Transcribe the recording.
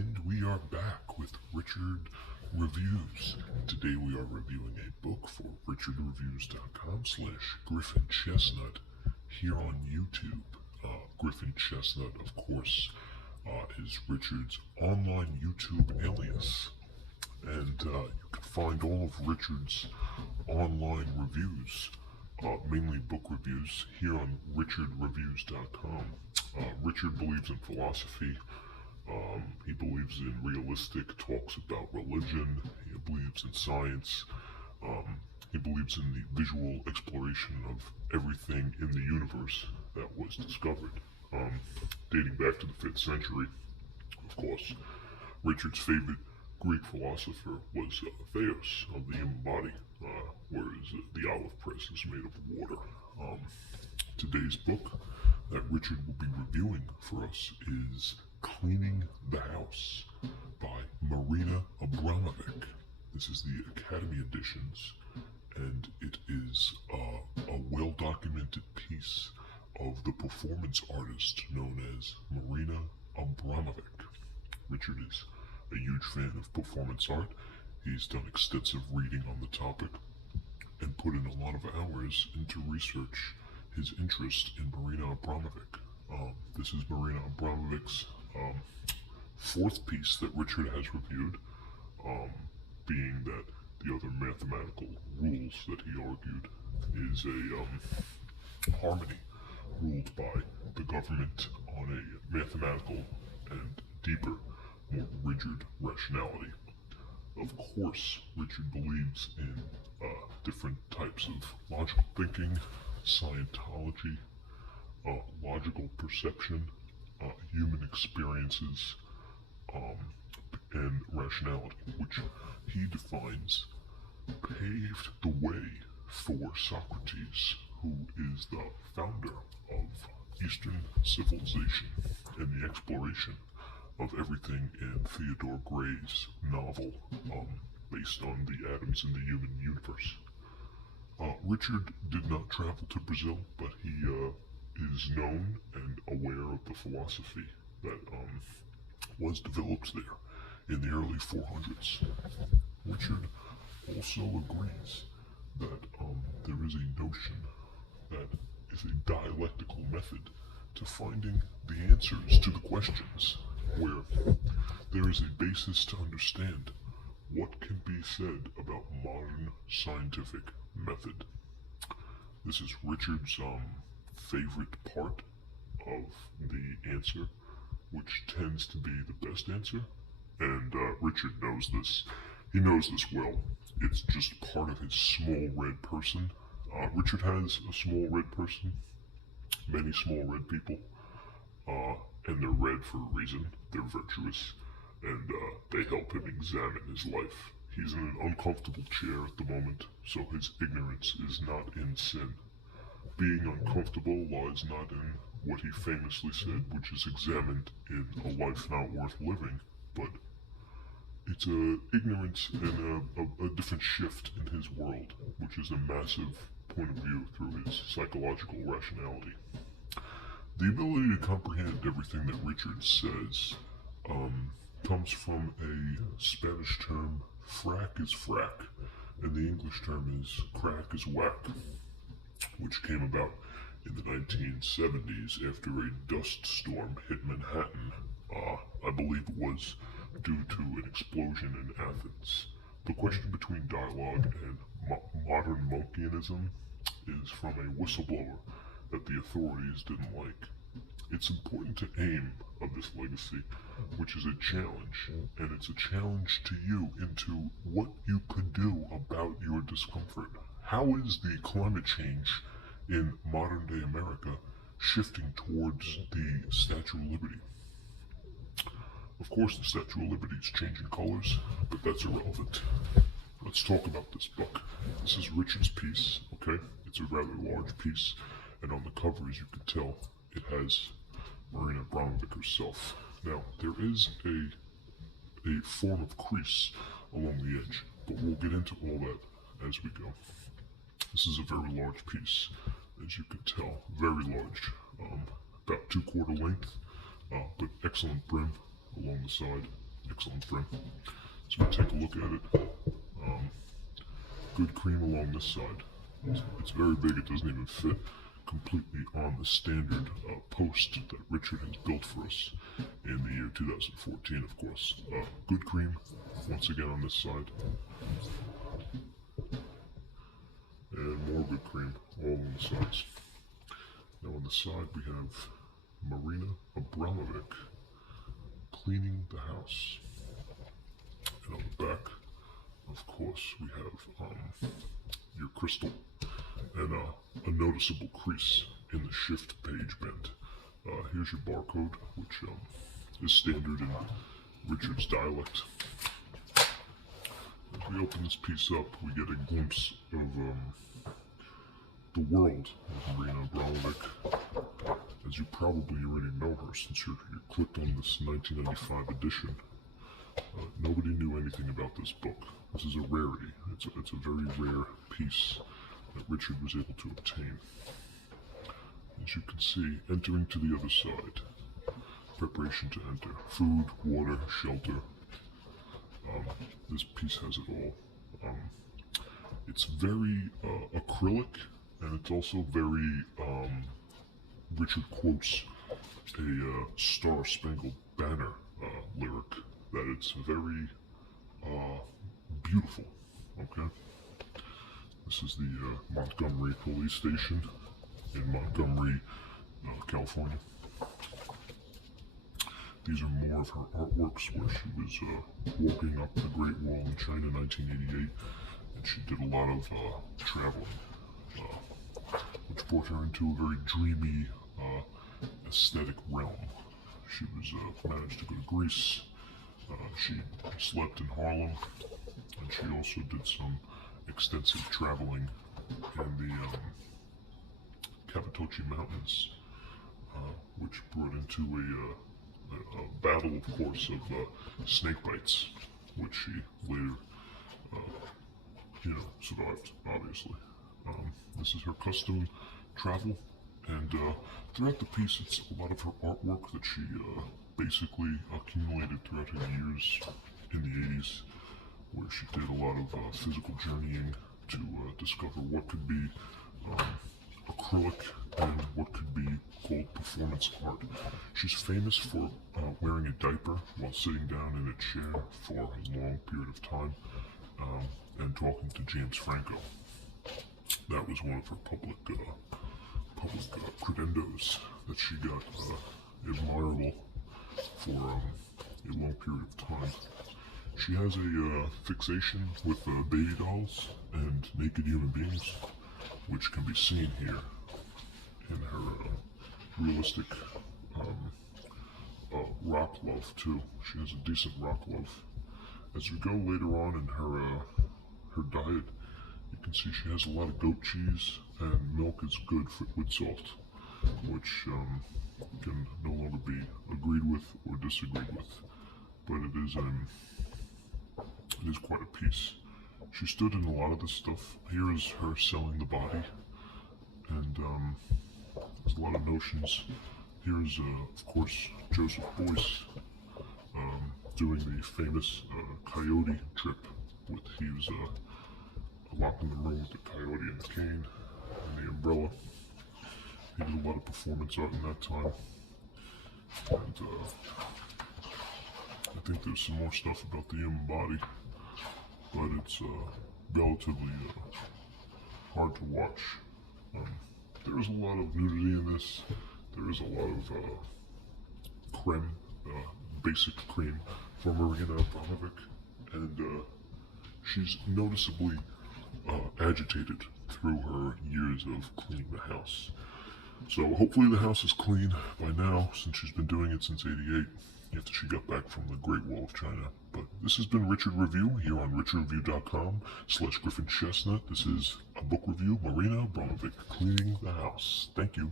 And we are back with Richard Reviews. Today we are reviewing a book for richardreviews.com/Griffin Chestnut here on YouTube. Griffin Chestnut, of course, is Richard's online YouTube alias. And you can find all of Richard's online reviews, mainly book reviews, here on richardreviews.com. Richard believes in philosophy. He believes in realistic talks about religion. He believes in science. He believes in the visual exploration of everything in the universe that was discovered, dating back to the 5th century. Of course, Richard's favorite Greek philosopher was Theos of the human body, whereas the olive press is made of water. Today's book that Richard will be reviewing for us is Cleaning the House by Marina Abramovic. This is the Academy Editions, and it is a well-documented piece of the performance artist known as Marina Abramovic. Richard is a huge fan of performance art. He's done extensive reading on the topic and put in a lot of hours into research his interest in Marina Abramovic. This is Marina Abramovic's fourth piece that Richard has reviewed, being that the other mathematical rules that he argued is a harmony ruled by the government on a mathematical and deeper, more rigid rationality. Of course, Richard believes in different types of logical thinking, Scientology, logical perception, human experiences, and rationality, which he defines paved the way for Socrates, who is the founder of Eastern civilization and the exploration of everything in Theodore Gray's novel, based on the atoms in the human universe. Richard did not travel to Brazil, but he is known and aware of the philosophy that was developed there in the early 400s. Richard also agrees that there is a notion that is a dialectical method to finding the answers to the questions, where there is a basis to understand what can be said about modern scientific method. This is Richard's favorite part of the answer, which tends to be the best answer, and Richard knows this. He knows this well. It's just part of his small red person. Richard has a small red person, many small red people, and they're red for a reason. They're virtuous, and they help him examine his life. He's in an uncomfortable chair at the moment, so his ignorance is not in sin. Being uncomfortable lies not in what he famously said, which is examined in A Life Not Worth Living, but it's ignorance and a different shift in his world, which is a massive point of view through his psychological rationality. The ability to comprehend everything that Richard says comes from a Spanish term, frack is frack, and the English term is crack is whack, which came about in the 1970s after a dust storm hit Manhattan. I believe it was due to an explosion in Athens. The question between dialogue and modern monkeyism is from a whistleblower that the authorities didn't like. It's important to aim of this legacy, which is a challenge, and it's a challenge to you into what you could do about your discomfort. How is the climate change in modern day America shifting towards the Statue of Liberty? Of course, the Statue of Liberty is changing colors, but that's irrelevant. Let's talk about this book. This is Richard's piece, okay? It's a rather large piece, and on the cover, as you can tell, it has Marina Abramovic herself. Now, there is a form of crease along the edge, but we'll get into all that as we go. This is a very large piece, as you can tell, very large, about 2/4 length, but excellent brim along the side. excellent frame. So we take a look at it. Good cream along this side. It's very big, it doesn't even fit completely on the standard post that Richard has built for us in the year 2014, of course. Good cream, once again on this side. And more good cream, all on the sides. Now on the side we have Marina Abramovic cleaning the house. And on the back, of course, we have your crystal and a noticeable crease in the shift page bend. Here's your barcode, which is standard in Richard's dialect. As we open this piece up, we get a glimpse of the world of Marina Abramovic. As you probably already know her, since you clicked on this 1995 edition. Nobody knew anything about this book. This is a rarity. It's a very rare piece that Richard was able to obtain. As you can see, entering to the other side. Preparation to enter. Food, water, shelter. This piece has it all. It's very acrylic, and it's also very, Richard quotes a Star-Spangled Banner lyric, that it's very beautiful, okay? This is the Montgomery police station in Montgomery, California. These are more of her artworks where she was walking up the Great Wall in China in 1988, and she did a lot of traveling, which brought her into a very dreamy aesthetic realm. She was managed to go to Greece. She slept in Harlem, and she also did some extensive traveling in the Capitochi Mountains, which brought into a battle, of course, of snake bites, which she later, survived, obviously. This is her custom travel, and throughout the piece, it's a lot of her artwork that she basically accumulated throughout her years in the 80s, where she did a lot of physical journeying to discover what could be acrylic and what could be called performance art. She's famous for wearing a diaper while sitting down in a chair for a long period of time and talking to James Franco. That was one of her public credendos that she got admirable for a long period of time. She has a fixation with baby dolls and naked human beings, which can be seen here in her realistic rock love too. She has a decent rock love. As we go later on in her diet, you can see she has a lot of goat cheese, and milk is good with salt, which can no longer be agreed with or disagreed with, but it is quite a piece. She stood in a lot of this stuff. Here is her selling the body, and there's a lot of notions. Here's, of course, Joseph Beuys doing the famous coyote trip. He was locked in the room with the coyote and the cane and the umbrella. He did a lot of performance art in that time. And I think there's some more stuff about the human body, but it's relatively hard to watch. There is a lot of nudity in this. There is a lot of creme, basic cream for Marina Abramovic, and she's noticeably agitated through her years of cleaning the house. So hopefully the house is clean by now, since she's been doing it since '88, after she got back from the Great Wall of China. But this has been Richard Review here on richardreview.com/Griffin Chestnut. This is a book review, Marina Abramovic, cleaning the house. Thank you.